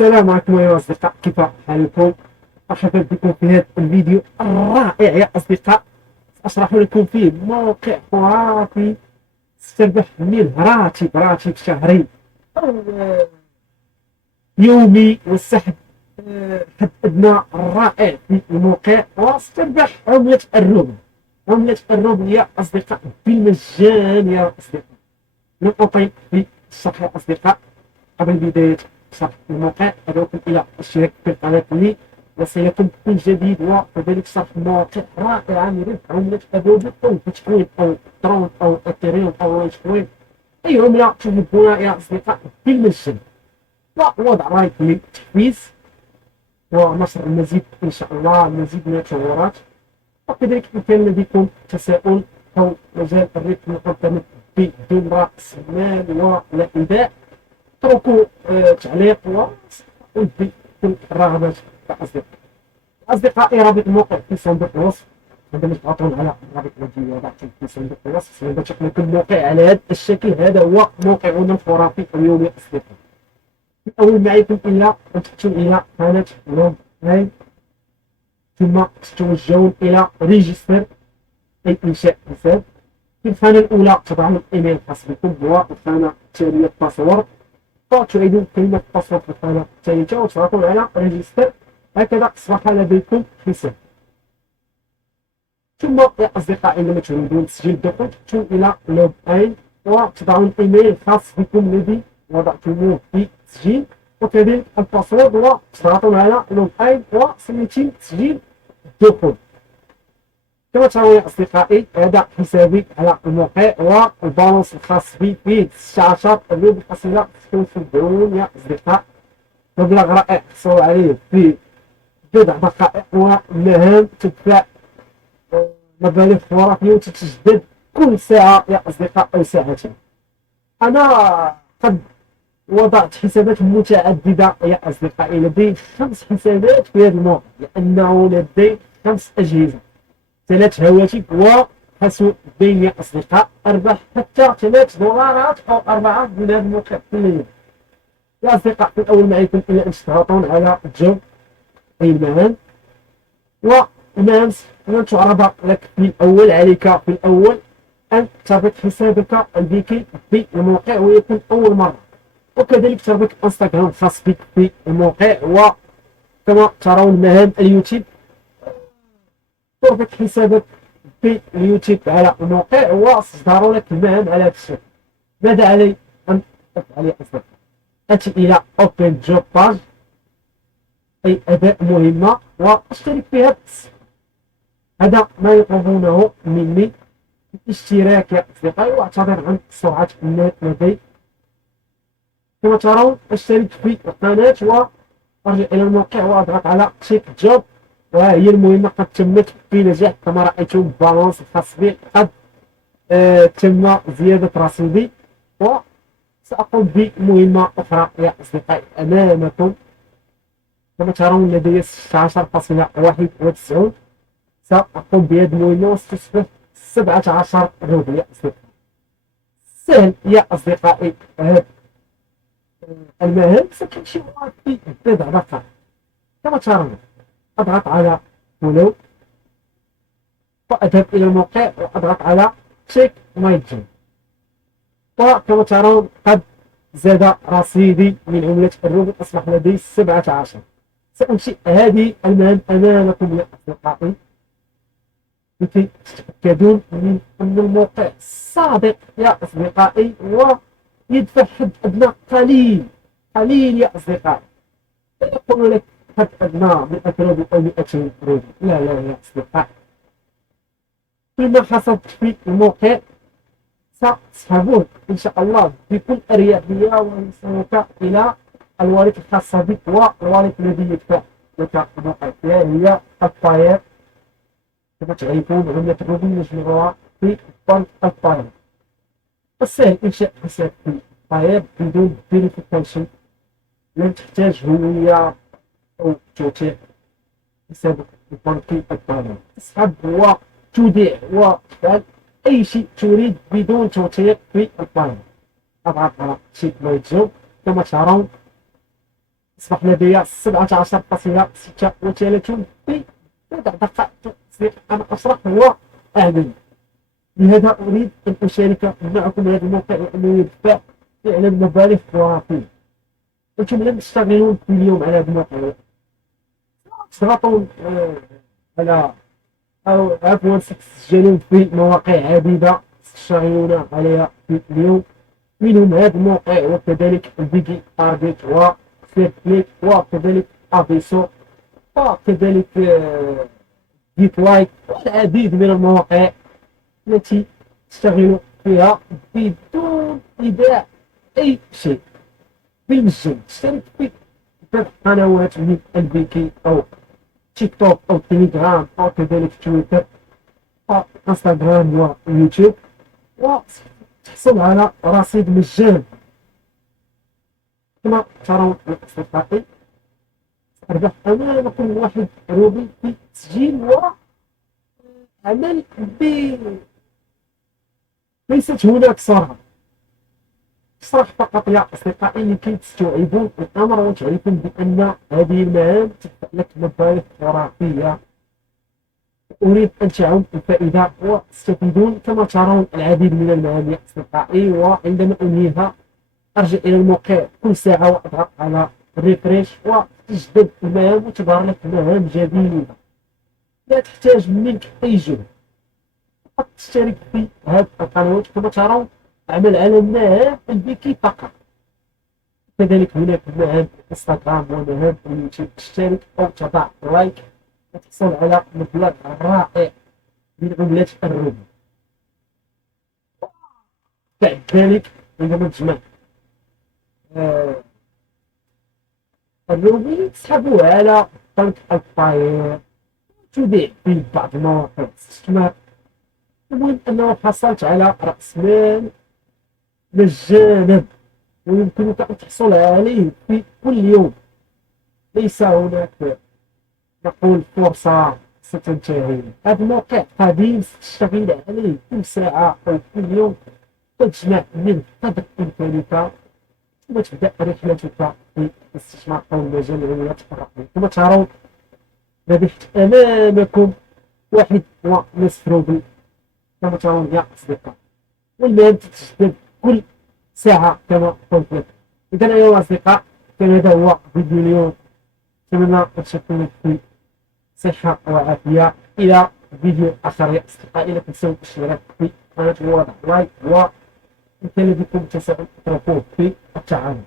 السلام عليكم أيها الأصدقاء، كيف حالكم؟ مرحبا بكم في هذا الفيديو الرائع يا أصدقاء. سأشرح لكم فيه موقع خرافي تستربح منه راتب شهري أو يومي، والسحب حد أدنى رائع في الموقع، وستربح عملة الروبل يا أصدقاء بالمجان يا أصدقاء. لن أطيل في الشرح يا أصدقاء. قبل بداية شرح الموقع أدعوكم إلى الاشتراك في القناة لي وصلكم كل جديد، وكذلك شرح مواقع رائعة من ربح عملة أبوبة أو بيتكوين أو ترون أو أثيريوم أو لايتكوين، أي عملة تحبونها يا أصدقاء بالمجان، ووضع لايك للتحفيز ونشر المزيد إن شاء الله، المزيد من التطورات. وكذلك إن كان لديكم تساؤل حول مجال الربح المقدم بدون رأس مال ولا إيداع، اتركوا تعليق وألبي كل الرغبات الأصدقاء. أصدقائي، رابط الموقع في صندوق الوصف، عندما تضغطون على الرابط الذي وضعته في صندوق الوصف سوف تشوفون لكم الموقع على هذا الشكل. هذا هو موقعنا الخرافي اليومي أصدقائي. الأول ما عليكم إلا أن تأتون إلى قناة لوب هاي، ثم تتوجهون إلى ريجستر أي إنشاء حساب. في الخانة الأولى تضعون الإيميل الخاص بكم، والخانة الثانية الباسورد، وتعيدون كلمة الباسورد في الخانة الثالثة وتضغطون على ريجستر. هكذا أصبح لديكم حساب. ثم يا أصدقائي عندما تريدون تسجيل الدخول تأتون إلى لوب إن وتضعون الإيميل الخاص بكم الذي وضعتموه في التسجيل، وكذلك الباسورد، وتضغطون على لوب إن وسيتم تسجيل الدخول. كما ترون يا أصدقائي هذا حسابي على الموقع، والبالانس الخاص بي فيه 16 روبل حصيلة 76 يا أصدقاء. مبلغ رائع تحصلوا عليه في بضع دقائق، ومهام تدفع مبالغ خرافية وتتجدد كل ساعة يا أصدقاء أو ساعتين. أنا قد وضعت حسابات متعددة يا أصدقائي، لدي 5 حسابات في هذا الموقع، لأنه لدي 5 أجهزة، 3 هواتف وحاسوبين يا أصدقاء. أربح حتى $3 أو 4 من هذا الموقع كل يوم يا أصدقاء. في الأول ما عليكم إلا أن تضغطون على جوب أي المهام، والمهام لن تعرض لك في الأول. عليك في الأول أن تربط حسابك البيكي بالموقع ويكون أول مرة، وكذلك تربط انستغرام خاص بك في الموقع. وكما ترون مهام اليوتيوب، تربط حسابك في اليوتيوب على الموقع وسيظهر لك المهام على هذا الشكل. ماذا علي أن أفعل يا أصدقائي؟ أتي إلى Open Job Page أي أداء مهمة وأشترك فيها بس. هذا ما يطلبونه مني الاشتراك يا أصدقائي، واعتذر عن سرعة النت لدي. كما ترون أشترك في القناة وأرجع إلى الموقع وأضغط على تشيك جوب، وهي المهمة قد تمت بنجاح. كما رأيتم بالانس الخاص بي قد تم زيادة رصيدي، وسأقوم بمهمة أخرى يا أصدقائي أمامكم. كما ترون لدي 16.91. سأقوم بهذه المهمة وستصبح 17 روبل يا أصدقائي. سهل يا أصدقائي، هذه المهام ستمشي في بضع دقائق. كما ترون أضغط على فولو وأذهب إلى الموقع وأضغط على تشيك ماي جوب، وكما ترون قد زاد رصيدي من عملة الروبل، أصبح لدي 17. سأنشئ هذه المهام أمامكم يا أصدقائي لكي تتأكدون من أن الموقع صادق يا أصدقائي، ويدفع حد أدنى قليل يا أصدقائي. لا يقول لك حد أدنى 100 روبل أو 200 روبل، لا يا أصدقائي. فيما حصلت في الموقع ستصحبون إن شاء الله بكل أريحية ويوصلك إلى الوالد الخاصة بك، والوالد الذي يدفع لك الموقع هي الطاير. كما تعرفون عملة الروبل نجمعها في بنك الطاير. السهل إنشاء حساب في الطاير بدون فيريفيكيشن، لن تحتاج هوية أو توثيق حسابك البنكي الطاير. تسحب وتودع وتفعل أي شيء تريد بدون توثيق في الطاير. أضغط على شيك ماي جوب. كما ترون أصبح لدي 17.36 في بضع دقائق تصديق. أنا أشرح وأعمل. لهذا أريد أن أشارك معكم هذا الموقع لأنه يدفع فعلا مبالغ خرافية. أنتم لم تشتغلون في اليوم على هذا الموقع، تضغطون على أو عفوا تسجلون في مواقع عديدة تشتغلون عليها في اليوم، منهم هذا الموقع وكذلك البيجي تارجت وفيركليك وكذلك افيسو وكذلك جيت لايك والعديد من المواقع التي تشتغل فيها بدون إيداع أي شيء بالمجان. تشترك في قنوات من البيكي أو تيك توك أو تليجرام أو كذلك تويتر أو انستغرام ويوتيوب، وتحصل على رصيد مجاني. كما ترون أصدقائي، أربح أمامكم واحد روبي في تسجيل وعمل ليست هناك سرعة. اشرح فقط يا أصدقائي لكي تستوعبون الأمر وتعرفون بأن هذه المهام تدفع لك مبالغ خرافية. أريد أن تعم الفائدة وتستفيدون. كما ترون العديد من المهام يا أصدقائي، وعندما أنهيها أرجع إلى الموقع كل ساعة وأضغط على ريفريش وتجدد المهام وتظهر لك مهام جديدة. لا تحتاج منك أي جهد، فقط تشترك في هذه القنوات. كما ترون أعمل على مهام البيكي فقط، كذلك هناك مهام انستغرام ومهام اليوتيوب. تشترك أو تضع لايك وتحصل على مبلغ رائع من عملات الروبي. بعد ذلك عندما تجمع الروبي تسحبوه على بنك الفاير، تبيع في بعض المواقع الاستثمار. المهم أنه حصلت على رأس مال مجانا ويمكنك أن تحصل عليه في كل يوم. ليس هناك نقول فرصة ستنتهي. هذا الموقع قديم ستشتغل عليه كل ساعة أو كل يوم، تجمع منه قدر إمكانك ثم تبدأ رحلتك في الاستثمار أو المجال العملات الرقمية. كما ترون ربحت أمامكم 1.5 روبل كما ترون يا أصدقاء، والمهام تتجدد كل ساعة كما قلت لك. إذا أيها الأصدقاء، كان هذا هو فيديو اليوم. أتمنى أن تكونوا في صحة وعافية. إلى فيديو آخر يا أصدقائي. لا تنسوا الاشتراك في قناة ووضع لايك، وإن كان بكم تساؤل اتركوه في التعامل.